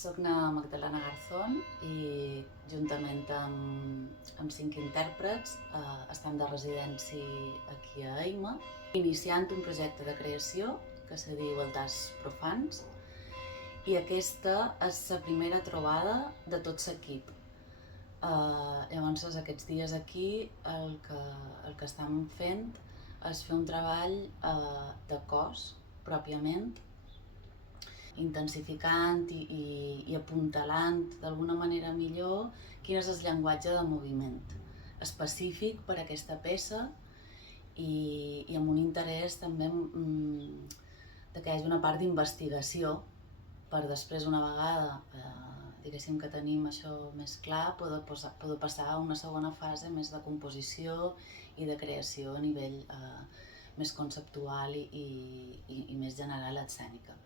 Soc na Magdalena Garzón i juntament amb 5 intèrprets estem de residència aquí a EIMA, iniciant un projecte de creació que se diu Altars Profans, i aquesta és la primera trobada de tot l'equip. Llavors, aquests dies aquí el que estem fent és fer un treball de cos, pròpiament, intensificant i apuntalant d'alguna manera millor quin és el llenguatge de moviment específic per a aquesta peça i amb un interès també de que hi hagi una part d'investigació per després, una vegada diguéssim que tenim això més clar, poder passar a una segona fase més de composició i de creació a nivell més conceptual i més general escènica.